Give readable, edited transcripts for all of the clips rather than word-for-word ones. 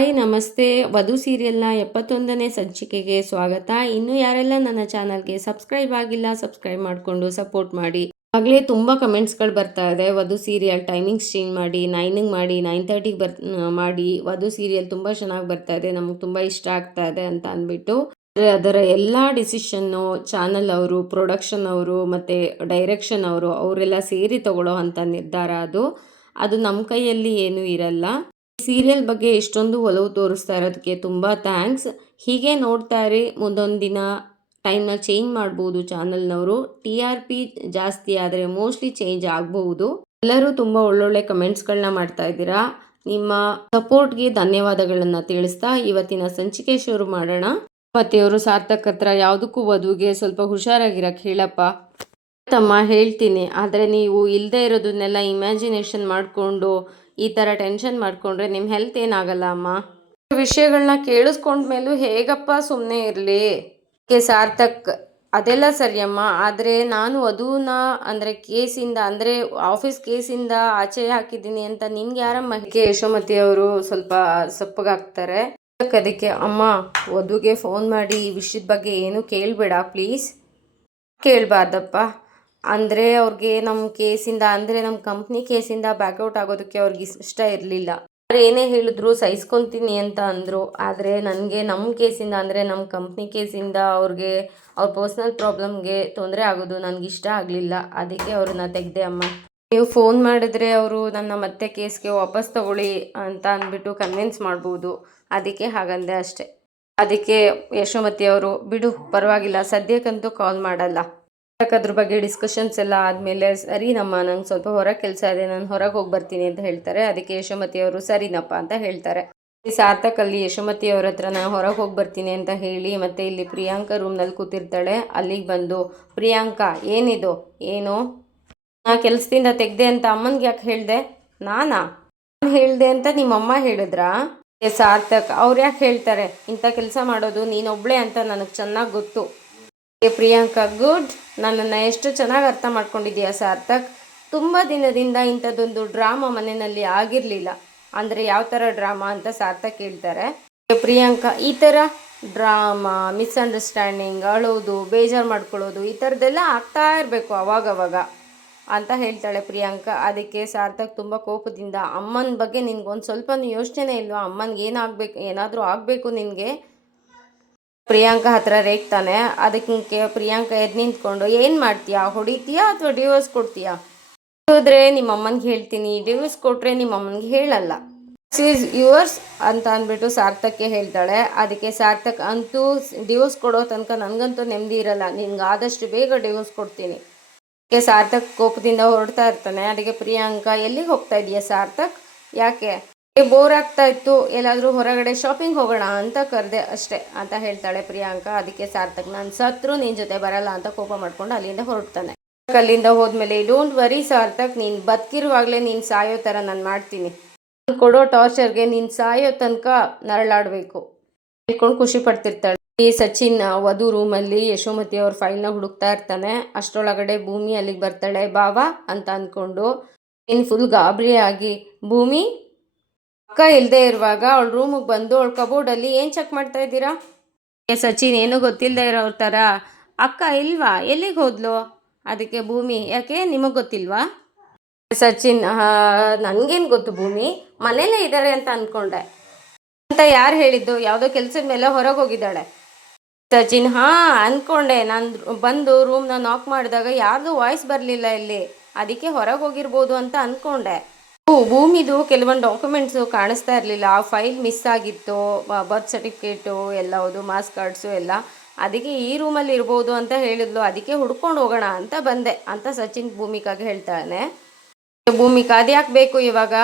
Hi ನಮಸ್ತೆ. ವಧು ಸೀರಿಯಲ್ನ 71ನೇ ಸಂಚಿಕೆಗೆ ಸ್ವಾಗತ. ಇನ್ನು ಯಾರೆಲ್ಲ ನನ್ನ ಚಾನಲ್ಗೆ ಸಬ್ಸ್ಕ್ರೈಬ್ ಆಗಿಲ್ಲ ಸಬ್ಸ್ಕ್ರೈಬ್ ಮಾಡಿಕೊಂಡು ಸಪೋರ್ಟ್ ಮಾಡಿ. ಆಗಲೇ ತುಂಬ ಕಮೆಂಟ್ಸ್ಗಳು ಬರ್ತಾ ಇದೆ, ವಧು ಸೀರಿಯಲ್ ಟೈಮಿಂಗ್ಸ್ ಚೇಂಜ್ ಮಾಡಿ 9ಗೆ ಮಾಡಿ 9:30ಗೆ ಮಾಡಿ. ವಧು ಸೀರಿಯಲ್ ತುಂಬ ಚೆನ್ನಾಗಿ ಬರ್ತಾ ಇದೆ, ನಮಗೆ ತುಂಬ ಇಷ್ಟ ಆಗ್ತಾ ಇದೆ ಅಂತ ಅಂದ್ಬಿಟ್ಟು. ಅದರ ಎಲ್ಲ ಡಿಸಿಷನ್ನು ಚಾನಲ್ ಅವರು, ಪ್ರೊಡಕ್ಷನ್ ಅವರು ಮತ್ತು ಡೈರೆಕ್ಷನ್ ಅವರು ಅವರೆಲ್ಲ ಸೇರಿ ತಗೊಳ್ಳೋ ಅಂಥ ನಿರ್ಧಾರ ಅದು ನಮ್ಮ ಕೈಯಲ್ಲಿ ಏನೂ ಇರಲ್ಲ. ಸೀರಿಯಲ್ ಬಗ್ಗೆ ಇಷ್ಟೊಂದು ಒಲವು ತೋರಿಸ್ತಾ ಇರೋದಕ್ಕೆ ತುಂಬ ಥ್ಯಾಂಕ್ಸ್. ಹೀಗೆ ನೋಡ್ತಾ ಇರಿ, ಮುಂದೊಂದು ದಿನ ಟೈಮ್ನ ಚೇಂಜ್ ಮಾಡ್ಬೋದು ಚಾನಲ್ನವರು. TRP ಜಾಸ್ತಿ ಆದರೆ ಮೋಸ್ಟ್ಲಿ ಚೇಂಜ್ ಆಗ್ಬಹುದು. ಎಲ್ಲರೂ ತುಂಬ ಒಳ್ಳೊಳ್ಳೆ ಕಮೆಂಟ್ಸ್ಗಳನ್ನ ಮಾಡ್ತಾ ಇದ್ದೀರಾ. ನಿಮ್ಮ ಸಪೋರ್ಟ್ಗೆ ಧನ್ಯವಾದಗಳನ್ನು ತಿಳಿಸ್ತಾ ಇವತ್ತಿನ ಸಂಚಿಕೆ ಶುರು ಮಾಡೋಣ. ಮತ್ತೆ ಅವರು ಸಾರ್ಥಕ್ ಹತ್ರ ಯಾವುದಕ್ಕೂ ವಧುಗೆ ಸ್ವಲ್ಪ ಹುಷಾರಾಗಿರಕ್ಕೆ ಹೇಳಪ್ಪ ತಮ್ಮ, ಹೇಳ್ತೀನಿ, ಆದರೆ ನೀವು ಇಲ್ಲದೆ ಇರೋದನ್ನೆಲ್ಲ ಇಮ್ಯಾಜಿನೇಷನ್ ಮಾಡಿಕೊಂಡು ಈ ಥರ ಟೆನ್ಷನ್ ಮಾಡಿಕೊಂಡ್ರೆ ನಿಮ್ಮ ಹೆಲ್ತ್ ಏನಾಗಲ್ಲ ಅಮ್ಮ. ವಿಷಯಗಳನ್ನ ಕೇಳಿಸ್ಕೊಂಡ್ಮೇಲೂ ಹೇಗಪ್ಪ ಸುಮ್ಮನೆ ಇರಲಿ. ಸಾರ್ಥಕ್, ಅದೆಲ್ಲ ಸರಿಯಮ್ಮ, ಆದರೆ ನಾನು ವಧುನ ಅಂದರೆ ಕೇಸಿಂದ, ಅಂದರೆ ಆಫೀಸ್ ಕೇಸಿಂದ ಆಚೆ ಹಾಕಿದ್ದೀನಿ ಅಂತ ನಿನ್ಗೆ ಯಾರಮ್ಮ? ಯಶೋಮತಿ ಅವರು ಸ್ವಲ್ಪ ಸಪ್ಪಗಾಗ್ತಾರೆ. ಅದಕ್ಕೆ ಅಮ್ಮ, ವಧುಗೆ ಫೋನ್ ಮಾಡಿ ಈ ವಿಷಯದ ಬಗ್ಗೆ ಏನು ಕೇಳಬೇಡ ಪ್ಲೀಸ್. ಕೇಳಬಾರ್ದಪ್ಪ, ಅಂದರೆ ಅವ್ರಿಗೆ ನಮ್ಮ ಕೇಸಿಂದ, ಅಂದರೆ ನಮ್ಮ ಕಂಪ್ನಿ ಕೇಸಿಂದ ಬ್ಯಾಕ್ಔಟ್ ಆಗೋದಕ್ಕೆ ಅವ್ರಿಗೆ ಇಷ್ಟ ಇರಲಿಲ್ಲ. ಅವ್ರು ಏನೇ ಹೇಳಿದ್ರು ಸಹಿಸ್ಕೊತೀನಿ ಅಂತ ಅಂದರು. ಆದರೆ ನನಗೆ ನಮ್ಮ ಕೇಸಿಂದ, ಅಂದರೆ ನಮ್ಮ ಕಂಪ್ನಿ ಕೇಸಿಂದ ಅವ್ರಿಗೆ ಅವ್ರ ಪರ್ಸ್ನಲ್ ಪ್ರಾಬ್ಲಮ್ಗೆ ತೊಂದರೆ ಆಗೋದು ನನಗಿಷ್ಟ ಆಗಲಿಲ್ಲ. ಅದಕ್ಕೆ ಅವ್ರನ್ನ ತೆಗೆದೆ ಅಮ್ಮ. ನೀವು ಫೋನ್ ಮಾಡಿದ್ರೆ ಅವರು ನನ್ನ ಮತ್ತೆ ಕೇಸ್ಗೆ ವಾಪಸ್ ತಗೊಳ್ಳಿ ಅಂತ ಅಂದ್ಬಿಟ್ಟು ಕನ್ವಿನ್ಸ್ ಮಾಡ್ಬೋದು. ಅದಕ್ಕೆ ಹಾಗಂದೆ ಅಷ್ಟೆ. ಅದಕ್ಕೆ ಯಶೋಮತಿ ಅವರು, ಬಿಡು ಪರವಾಗಿಲ್ಲ, ಸದ್ಯಕ್ಕಂತೂ ಕಾಲ್ ಮಾಡಲ್ಲ. ಅದ್ರ ಬಗ್ಗೆ ಡಿಸ್ಕಷನ್ಸ್ ಎಲ್ಲ ಆದಮೇಲೆ, ಸರಿನಮ್ಮ, ನಂಗೆ ಸ್ವಲ್ಪ ಹೊರಗೆ ಕೆಲಸ ಇದೆ, ನಾನು ಹೊರಗೆ ಹೋಗಿ ಬರ್ತೀನಿ ಅಂತ ಹೇಳ್ತಾರೆ. ಅದಕ್ಕೆ ಯಶೋಮತಿ ಅವರು ಸರಿನಪ್ಪ ಅಂತ ಹೇಳ್ತಾರೆ. ಸಾರ್ಥಕಲ್ಲಿ ಯಶೋಮತಿ ಅವ್ರ ಹತ್ರ ನಾನು ಹೊರಗೆ ಹೋಗಿ ಬರ್ತೀನಿ ಅಂತ ಹೇಳಿ ಮತ್ತೆ ಇಲ್ಲಿ ಪ್ರಿಯಾಂಕಾ ರೂಮ್ನಲ್ಲಿ ಕೂತಿರ್ತಾಳೆ. ಅಲ್ಲಿಗೆ ಬಂದು, ಪ್ರಿಯಾಂಕಾ ಏನಿದು, ಏನು ನಾ ಕೆಲಸದಿಂದ ತೆಗ್ದೆ ಅಂತ ಅಮ್ಮನಿಗೆ ಯಾಕೆ ಹೇಳಿದೆ? ನಾನು ಹೇಳಿದೆ ಅಂತ ನಿಮ್ಮಮ್ಮ ಹೇಳಿದ್ರಾ? ಸಾರ್ಥಕ್, ಅವ್ರು ಯಾಕೆ ಹೇಳ್ತಾರೆ? ಇಂಥ ಕೆಲಸ ಮಾಡೋದು ನೀನೊಬ್ಳೆ ಅಂತ ನನಗೆ ಚೆನ್ನಾಗಿ ಗೊತ್ತು. ಪ್ರಿಯಾಂಕಾ, ಗುಡ್, ನನ್ನನ್ನು ಎಷ್ಟು ಚೆನ್ನಾಗಿ ಅರ್ಥ ಮಾಡ್ಕೊಂಡಿದ್ದೀಯಾ ಸಾರ್ಥಕ್. ತುಂಬ ದಿನದಿಂದ ಇಂಥದ್ದೊಂದು ಡ್ರಾಮಾ ಮನೆಯಲ್ಲಿ ಆಗಿರಲಿಲ್ಲ. ಅಂದರೆ ಯಾವ ಥರ ಡ್ರಾಮಾ ಅಂತ ಸಾರ್ಥಕ್ ಹೇಳ್ತಾರೆ. ಪ್ರಿಯಾಂಕಾ, ಈ ಥರ ಡ್ರಾಮಾ, ಮಿಸ್ಅಂಡರ್ಸ್ಟ್ಯಾಂಡಿಂಗ್, ಅಳೋದು, ಬೇಜಾರು ಮಾಡ್ಕೊಳ್ಳೋದು, ಈ ಥರದ್ದೆಲ್ಲ ಆಗ್ತಾ ಇರಬೇಕು ಅವಾಗವಾಗ ಅಂತ ಹೇಳ್ತಾಳೆ ಪ್ರಿಯಾಂಕಾ. ಅದಕ್ಕೆ ಸಾರ್ಥಕ್ ತುಂಬ ಕೋಪದಿಂದ, ಅಮ್ಮನ ಬಗ್ಗೆ ನಿನ್ಗೊಂದು ಸ್ವಲ್ಪ ಯೋಚನೆ ಇಲ್ವಾ? ಅಮ್ಮನಿಗೆ ಏನಾಗಬೇಕು, ಏನಾದರೂ ಆಗಬೇಕು ನಿನಗೆ. ಪ್ರಿಯಾಂಕಾ ಹತ್ರ ರೇಗ್ತಾನೆ. ಅದಕ್ಕೆ ಪ್ರಿಯಾಂಕಾ ಎದ್ದು ನಿಂತ್ಕೊಂಡು, ಏನು ಮಾಡ್ತೀಯಾ? ಹೊಡಿತೀಯಾ ಅಥವಾ ಡಿವೋರ್ಸ್ ಕೊಡ್ತೀಯಾ? ಹೋದ್ರೆ ನಿಮ್ಮ ಅಮ್ಮನಿಗೆ ಹೇಳ್ತೀನಿ, ಡಿವೋರ್ಸ್ ಕೊಟ್ಟರೆ ನಿಮ್ಮ ಅಮ್ಮನಿಗೆ ಹೇಳಲ್ಲ, ಈಸ್ ಯುವರ್ಸ್ ಅಂತ ಅಂದ್ಬಿಟ್ಟು ಸಾರ್ಥಕ್ಕೆ ಹೇಳ್ತಾಳೆ. ಅದಕ್ಕೆ ಸಾರ್ಥಕ್, ಅಂತೂ ಡಿವೋರ್ಸ್ ಕೊಡೋ ತನಕ ನನಗಂತೂ ನೆಮ್ಮದಿ ಇರಲ್ಲ, ನಿನ್ಗೆ ಆದಷ್ಟು ಬೇಗ ಡಿವೋರ್ಸ್ ಕೊಡ್ತೀನಿ. ಅದಕ್ಕೆ ಸಾರ್ಥಕ್ ಕೋಪದಿಂದ ಹೊರಡ್ತಾ ಇರ್ತಾನೆ. ಅದಕ್ಕೆ ಪ್ರಿಯಾಂಕಾ, ಎಲ್ಲಿಗೆ ಹೋಗ್ತಾ ಇದೀಯಾ ಸಾರ್ಥಕ್? ಯಾಕೆ? ಬೋರ್ ಆಗ್ತಾ ಇತ್ತು, ಎಲ್ಲಾದರೂ ಹೊರಗಡೆ ಶಾಪಿಂಗ್ ಹೋಗೋಣ ಅಂತ ಕರೆದೆ ಅಷ್ಟೇ ಅಂತ ಹೇಳ್ತಾಳೆ ಪ್ರಿಯಾಂಕಾ. ಅದಕ್ಕೆ ಸಾರ್ಥಕ್, ನಾನು ಸತ್ರು ನಿನ್ನ ಜೊತೆ ಬರಲ್ಲ ಅಂತ ಕೋಪ ಮಾಡ್ಕೊಂಡು ಅಲ್ಲಿಂದ ಹೊರಡ್ತಾನೆ. ಅಲ್ಲಿಂದ ಹೋದ್ಮೇಲೆ, ಡೋಂಟ್ ವರಿ ಸಾರ್ಥಕ್, ನೀನು ಬದುಕಿರುವಾಗಲೇ ನೀನು ಸಾಯೋ ಥರ ನಾನು ಮಾಡ್ತೀನಿ. ನೀನು ಕೊಡೋ ಟಾರ್ಚರ್ಗೆ ನೀನು ಸಾಯೋ ತನಕ ನರಳಾಡಬೇಕು ಹೇಳ್ಕೊಂಡು ಖುಷಿ ಪಡ್ತಿರ್ತಾಳೆ. ಈ ಸಚಿನ್ ವಧು ರೂಮಲ್ಲಿ ಯಶೋಮತಿ ಅವ್ರ ಫೈಲ್ನ ಹುಡುಕ್ತಾ ಇರ್ತಾನೆ. ಅಷ್ಟರೊಳಗಡೆ ಭೂಮಿ ಅಲ್ಲಿಗೆ ಬರ್ತಾಳೆ. ಬಾವಾ ಅಂತ ಅಂದ್ಕೊಂಡು ಇನ್ನು ಫುಲ್ ಗಾಬರಿ ಆಗಿ, ಭೂಮಿ, ಅಕ್ಕ ಇಲ್ಲದೆ ಇರುವಾಗ ಅವಳ ರೂಮಿಗೆ ಬಂದು ಅವಳ ಕಬೋರ್ಡಲ್ಲಿ ಏನು ಚೆಕ್ ಮಾಡ್ತಾ ಇದ್ದೀರಾ? ಸಚಿನ್ ಏನೂ ಗೊತ್ತಿಲ್ಲದೆ ಇರೋರ ಥರ, ಅಕ್ಕ ಇಲ್ವಾ, ಎಲ್ಲಿಗೆ ಹೋದ್ಲು? ಅದಕ್ಕೆ ಭೂಮಿ, ಯಾಕೆ ನಿಮಗೆ ಗೊತ್ತಿಲ್ವಾ? ಸಚಿನ್, ನನಗೇನು ಗೊತ್ತು ಭೂಮಿ, ಮನೇಲೇ ಇದ್ದಾರೆ ಅಂತ ಅಂದ್ಕೊಂಡೆ. ಅಂತ ಯಾರು ಹೇಳಿದ್ದು? ಯಾವುದೋ ಕೆಲಸದ ಮೇಲೆ ಹೊರಗೆ ಹೋಗಿದ್ದಾಳೆ. ಸಚಿನ್, ಅಂದ್ಕೊಂಡೆ, ನಾನು ಬಂದು ರೂಮ್ನ ನಾಕ್ ಮಾಡಿದಾಗ ಯಾರ್ದು ವಾಯ್ಸ್ ಬರಲಿಲ್ಲ ಇಲ್ಲಿ, ಅದಕ್ಕೆ ಹೊರಗೆ ಹೋಗಿರ್ಬೋದು ಅಂತ ಅಂದ್ಕೊಂಡೆ. ಭೂಮಿದು ಕೆಲವೊಂದು ಡಾಕ್ಯುಮೆಂಟ್ಸು ಕಾಣಿಸ್ತಾ ಇರಲಿಲ್ಲ, ಆ ಫೈಲ್ ಮಿಸ್ ಆಗಿತ್ತು, ಬರ್ತ್ ಸರ್ಟಿಫಿಕೇಟು ಎಲ್ಲವುದು, ಮಾರ್ಕ್ಸ್ ಕಾರ್ಡ್ಸು ಎಲ್ಲ. ಅದಕ್ಕೆ ಈ ರೂಮಲ್ಲಿ ಇರ್ಬೋದು ಅಂತ ಹೇಳಿದ್ಲು, ಅದಕ್ಕೆ ಹುಡ್ಕೊಂಡು ಹೋಗೋಣ ಅಂತ ಬಂದೆ ಅಂತ ಸಚಿನ್ ಭೂಮಿಕಾಗೆ ಹೇಳ್ತಾನೆ. ಭೂಮಿಕಾ, ಅದ್ಯಾಕೆ ಬೇಕು ಇವಾಗ?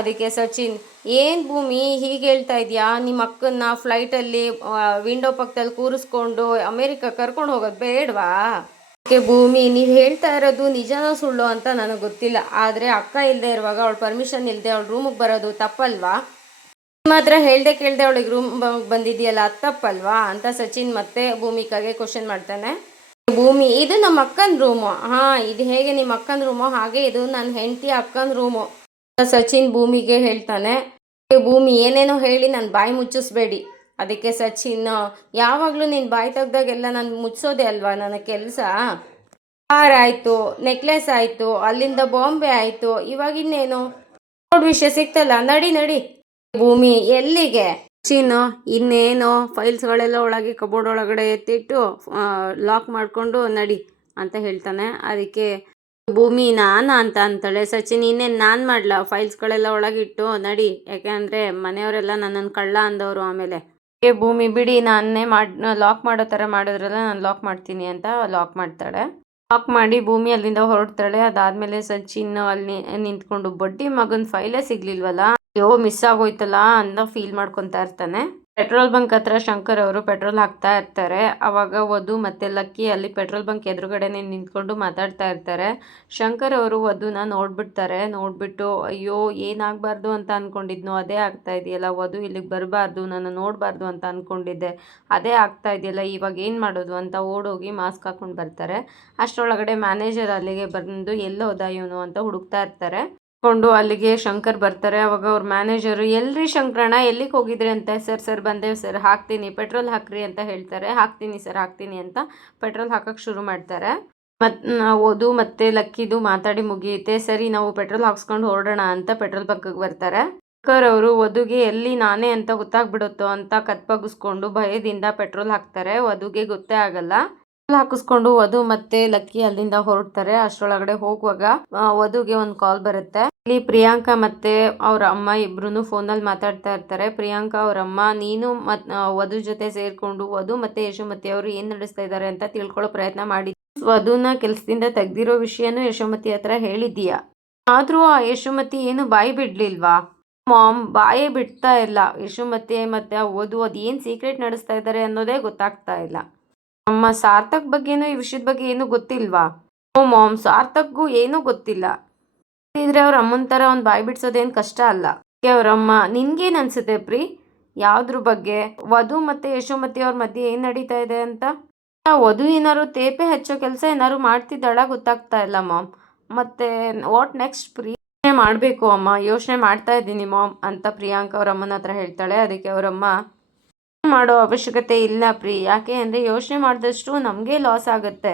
ಅದಕ್ಕೆ ಸಚಿನ್, ಏನು ಭೂಮಿ ಹೀಗೆ ಹೇಳ್ತಾ ಇದೆಯಾ? ನಿಮ್ಮ ಅಕ್ಕನ್ನ ಫ್ಲೈಟಲ್ಲಿ ವಿಂಡೋ ಪಕ್ಕದಲ್ಲಿ ಕೂರಿಸ್ಕೊಂಡು ಅಮೇರಿಕಾ ಕರ್ಕೊಂಡು ಹೋಗೋದು ಬೇಡವಾ? ಭೂಮಿ, ನೀವು ಹೇಳ್ತಾ ಇರೋದು ನಿಜನೋ ಸುಳ್ಳು ಅಂತ ನನಗೆ ಗೊತ್ತಿಲ್ಲ, ಆದರೆ ಅಕ್ಕ ಇಲ್ಲದೆ ಇರುವಾಗ ಅವಳು ಪರ್ಮಿಷನ್ ಇಲ್ಲದೆ ಅವಳು ರೂಮಿಗೆ ಬರೋದು ತಪ್ಪಲ್ವಾ? ಮಾತ್ರ ಹೇಳ್ದೆ ಕೇಳ್ದೆ ಅವಳಿಗೆ ರೂಮ್ ಬಂದಿದೆಯಲ್ಲ, ಅದು ತಪ್ಪಲ್ವಾ ಅಂತ ಸಚಿನ್ ಮತ್ತೆ ಭೂಮಿಕಾಗೆ ಕ್ವಶನ್ ಮಾಡ್ತಾನೆ. ಭೂಮಿ, ಇದು ನಮ್ಮ ಅಕ್ಕನ ರೂಮು. ಇದು ಹೇಗೆ ನಿಮ್ಮ ಅಕ್ಕನ ರೂಮು, ಹಾಗೆ ಇದು ನನ್ನ ಹೆಂಡತಿ ಅಕ್ಕನ ರೂಮು ಅಂತ ಸಚಿನ್ ಭೂಮಿಗೆ ಹೇಳ್ತಾನೆ. ಭೂಮಿ ಏನೇನೋ ಹೇಳಿ ನನ್ನ ಬಾಯಿ ಮುಚ್ಚಿಸ್ಬೇಡಿ. ಅದಕ್ಕೆ ಸಚಿನ್, ಯಾವಾಗಲೂ ನೀನು ಬಾಯಿ ತೆಗ್ದಾಗೆಲ್ಲ ನಾನು ಮುಚ್ಚೋದೆ ಅಲ್ವಾ ನನ್ನ ಕೆಲಸ. ಕಾರ್ ಆಯಿತು, ನೆಕ್ಲೆಸ್ ಆಯಿತು, ಅಲ್ಲಿಂದ ಬಾಂಬೆ ಆಯಿತು, ಇವಾಗ ಇನ್ನೇನು ನೋಡ್ ವಿಷಯ ಸಿಕ್ತಲ್ಲ, ನಡಿ ನಡಿ. ಭೂಮಿ ಎಲ್ಲಿಗೆ? ಸಚಿನ್ ಇನ್ನೇನು ಫೈಲ್ಸ್ಗಳೆಲ್ಲ ಒಳಗೆ ಕಬೋರ್ಡ್ ಒಳಗಡೆ ಎತ್ತಿಟ್ಟು ಲಾಕ್ ಮಾಡಿಕೊಂಡು ನಡಿ ಅಂತ ಹೇಳ್ತಾನೆ. ಅದಕ್ಕೆ ಭೂಮಿ ನಾನು ಅಂತ ಅಂತಾಳೆ. ಸಚಿನ್ ಇನ್ನೇನು ನಾನು ಮಾಡ್ಲಾ, ಫೈಲ್ಸ್ಗಳೆಲ್ಲ ಒಳಗಿಟ್ಟು ನಡಿ, ಯಾಕೆಂದರೆ ಮನೆಯವರೆಲ್ಲ ನನ್ನನ್ನು ಕಳ್ಳ ಅಂದವರು ಆಮೇಲೆ. ಭೂಮಿ ಬಿಡಿ, ನಾನೇ ಲಾಕ್ ಮಾಡೋ ಥರ ಮಾಡಿದ್ರಲ್ಲ, ನಾನು ಲಾಕ್ ಮಾಡ್ತೀನಿ ಅಂತ ಲಾಕ್ ಮಾಡ್ತಾಳೆ. ಲಾಕ್ ಮಾಡಿ ಭೂಮಿ ಅಲ್ಲಿಂದ ಹೊರಡ್ತಾಳೆ. ಅದಾದಮೇಲೆ ಸಚಿನ್ ಅಲ್ಲಿ ನಿಂತ್ಕೊಂಡು ಬಡ್ಡಿ ಮಗನ ಫೈಲೇ ಸಿಗ್ಲಿಲ್ವಲ್ಲ, ಅಯ್ಯೋ ಮಿಸ್ ಆಗೋಯ್ತಲ್ಲ ಅಂತ ಫೀಲ್ ಮಾಡ್ಕೊತಾ ಇರ್ತಾನೆ. ಪೆಟ್ರೋಲ್ ಬಂಕ್ ಹತ್ರ ಶಂಕರ್ ಅವರು ಪೆಟ್ರೋಲ್ ಹಾಕ್ತಾ ಇರ್ತಾರೆ. ಅವಾಗ ವಧು ಮತ್ತೆ ಲಕ್ಕಿ ಅಲ್ಲಿ ಪೆಟ್ರೋಲ್ ಬಂಕ್ ಎದುರುಗಡೆನೆ ನಿಂತ್ಕೊಂಡು ಮಾತಾಡ್ತಾ ಇರ್ತಾರೆ. ಶಂಕರ್ ಅವರು ವಧುನ ನೋಡ್ಬಿಡ್ತಾರೆ. ನೋಡ್ಬಿಟ್ಟು ಅಯ್ಯೋ ಏನಾಗಬಾರ್ದು ಅಂತ ಅನ್ಕೊಂಡಿದ್ನೋ ಅದೇ ಆಗ್ತಾ ಇದೆಯಲ್ಲ, ವಧು ಇಲ್ಲಿಗೆ ಬರಬಾರ್ದು, ನಾನು ನೋಡಬಾರ್ದು ಅಂತ ಅನ್ಕೊಂಡಿದ್ದೆ, ಅದೇ ಆಗ್ತಾ ಇದೆಯಲ್ಲ, ಇವಾಗ ಏನು ಮಾಡೋದು ಅಂತ ಓಡೋಗಿ ಮಾಸ್ಕ್ ಹಾಕೊಂಡು ಬರ್ತಾರೆ. ಅಷ್ಟರೊಳಗಡೆ ಮ್ಯಾನೇಜರ್ ಅಲ್ಲಿಗೆ ಬಂದು ಎಲ್ಲೋದ ಇವನು ಅಂತ ಹುಡುಕ್ತಾ ಇರ್ತಾರೆ. ಕೊಂಡು ಅಲ್ಲಿಗೆ ಶಂಕರ್ ಬರ್ತಾರೆ. ಅವಾಗ ಅವ್ರ ಮ್ಯಾನೇಜರು, ಎಲ್ರಿ ಶಂಕರಣ್ಣ, ಎಲ್ಲಿಗೆ ಹೋಗಿದ್ರಿ ಅಂತ. ಸರ್ ಬಂದೇವು ಸರ್, ಹಾಕ್ತೀನಿ, ಪೆಟ್ರೋಲ್ ಹಾಕ್ರಿ ಅಂತ ಹೇಳ್ತಾರೆ. ಹಾಕ್ತೀನಿ ಸರ್ ಹಾಕ್ತೀನಿ ಅಂತ ಪೆಟ್ರೋಲ್ ಹಾಕಕ್ಕೆ ಶುರು ಮಾಡ್ತಾರೆ. ವಧು ಮತ್ತೆ ಲಕ್ಕಿದು ಮಾತಾಡಿ ಮುಗಿಯುತ್ತೆ. ಸರಿ ನಾವು ಪೆಟ್ರೋಲ್ ಹಾಕ್ಸ್ಕೊಂಡು ಹೊರಡೋಣ ಅಂತ ಪೆಟ್ರೋಲ್ ಬಂಕ್ಗೆ ಬರ್ತಾರೆ. ಶಂಕರ್ ಅವರು ವಧುಗೆ ಎಲ್ಲಿ ನಾನೇ ಅಂತ ಗೊತ್ತಾಗ್ಬಿಡುತ್ತೋ ಅಂತ ಕತ್ಬಗಿಸ್ಕೊಂಡು ಭಯದಿಂದ ಪೆಟ್ರೋಲ್ ಹಾಕ್ತಾರೆ. ವಧುಗೆ ಗೊತ್ತೇ ಆಗಲ್ಲ. ಹಾಕಿಸ್ಕೊಂಡು ವಧು ಮತ್ತೆ ಲಕ್ಕಿ ಅಲ್ಲಿಂದ ಹೊರಡ್ತಾರೆ. ಅಷ್ಟರೊಳಗಡೆ ಹೋಗುವಾಗ ವಧುಗೆ ಒಂದು ಕಾಲ್ ಬರುತ್ತೆ. ಇಲ್ಲಿ ಪ್ರಿಯಾಂಕಾ ಮತ್ತೆ ಅವ್ರ ಅಮ್ಮ ಇಬ್ರು ಫೋನಲ್ಲಿ ಮಾತಾಡ್ತಾ ಇರ್ತಾರೆ. ಪ್ರಿಯಾಂಕಾ ಅವ್ರ ಅಮ್ಮ, ನೀನು ವಧು ಜೊತೆ ಸೇರ್ಕೊಂಡು ವಧು ಮತ್ತೆ ಯಶೋಮತಿ ಅವರು ಏನ್ ನಡೆಸ್ತಾ ಇದ್ದಾರೆ ಅಂತ ತಿಳ್ಕೊಳ್ಳೋ ಪ್ರಯತ್ನ ಮಾಡಿ, ವಧುನ ಕೆಲ್ಸದಿಂದ ತೆಗ್ದಿರೋ ವಿಷಯನೂ ಯಶೋಮತಿ ಹತ್ರ ಹೇಳಿದ್ದೀಯಾ, ಆದ್ರೂ ಆ ಯಶೋಮತಿ ಏನು ಬಾಯಿ ಬಿಡ್ಲಿಲ್ವಾ? ಮಾಮ್ ಬಾಯೇ ಬಿಡ್ತಾ ಇಲ್ಲ. ಯಶೋಮತಿ ಮತ್ತೆ ಆ ವಧು ಅದೇನ್ ಸೀಕ್ರೆಟ್ ನಡೆಸ್ತಾ ಇದ್ದಾರೆ ಅನ್ನೋದೇ ಗೊತ್ತಾಗ್ತಾ ಇಲ್ಲ. ಅಮ್ಮ ಸಾರ್ಥಕ್ ಬಗ್ಗೆನೂ ಈ ವಿಷಯದ ಬಗ್ಗೆ ಏನೂ ಗೊತ್ತಿಲ್ವಾ? ಓ ಮಾಮ್, ಸಾರ್ಥಕ್ಗೂ ಏನೂ ಗೊತ್ತಿಲ್ಲ. ಇದ್ರೆ ಅವ್ರ ಅಮ್ಮನ ಥರ ಒಂದು ಬಾಯಿ ಬಿಡ್ಸೋದೇನು ಕಷ್ಟ ಅಲ್ಲ. ಅವ್ರಮ್ಮ, ನಿನ್ಗೇನು ಅನ್ಸುತ್ತೆ ಪ್ರೀ, ಯಾವ್ದ್ರ ಬಗ್ಗೆ? ವಧು ಮತ್ತೆ ಯಶೋಮತಿ ಅವ್ರ ಮಧ್ಯೆ ಏನು ನಡೀತಾ ಇದೆ ಅಂತ? ವಧು ಏನಾದ್ರು ತೇಪೆ ಹಚ್ಚೋ ಕೆಲಸ ಏನಾದ್ರು ಮಾಡ್ತಿದ್ದಾಳ ಗೊತ್ತಾಗ್ತಾ ಇಲ್ಲ ಮಾಮ್. ಮತ್ತೆ ವಾಟ್ ನೆಕ್ಸ್ಟ್ ಪ್ರೀ? ಮಾಡಬೇಕು ಅಮ್ಮ, ಯೋಚನೆ ಮಾಡ್ತಾ ಇದ್ದೀನಿ ಮಾಮ್ ಅಂತ ಪ್ರಿಯಾಂಕಾ ಅವ್ರ ಅಮ್ಮನ ಹತ್ರ ಹೇಳ್ತಾಳೆ. ಅದಕ್ಕೆ ಅವರಮ್ಮ, ಮಾಡೋ ಅವಶ್ಯಕತೆ ಇಲ್ಲ ಪ್ರೀ, ಯಾಕೆ ಅಂದರೆ ಯೋಚನೆ ಮಾಡಿದಷ್ಟು ನಮಗೆ ಲಾಸ್ ಆಗುತ್ತೆ.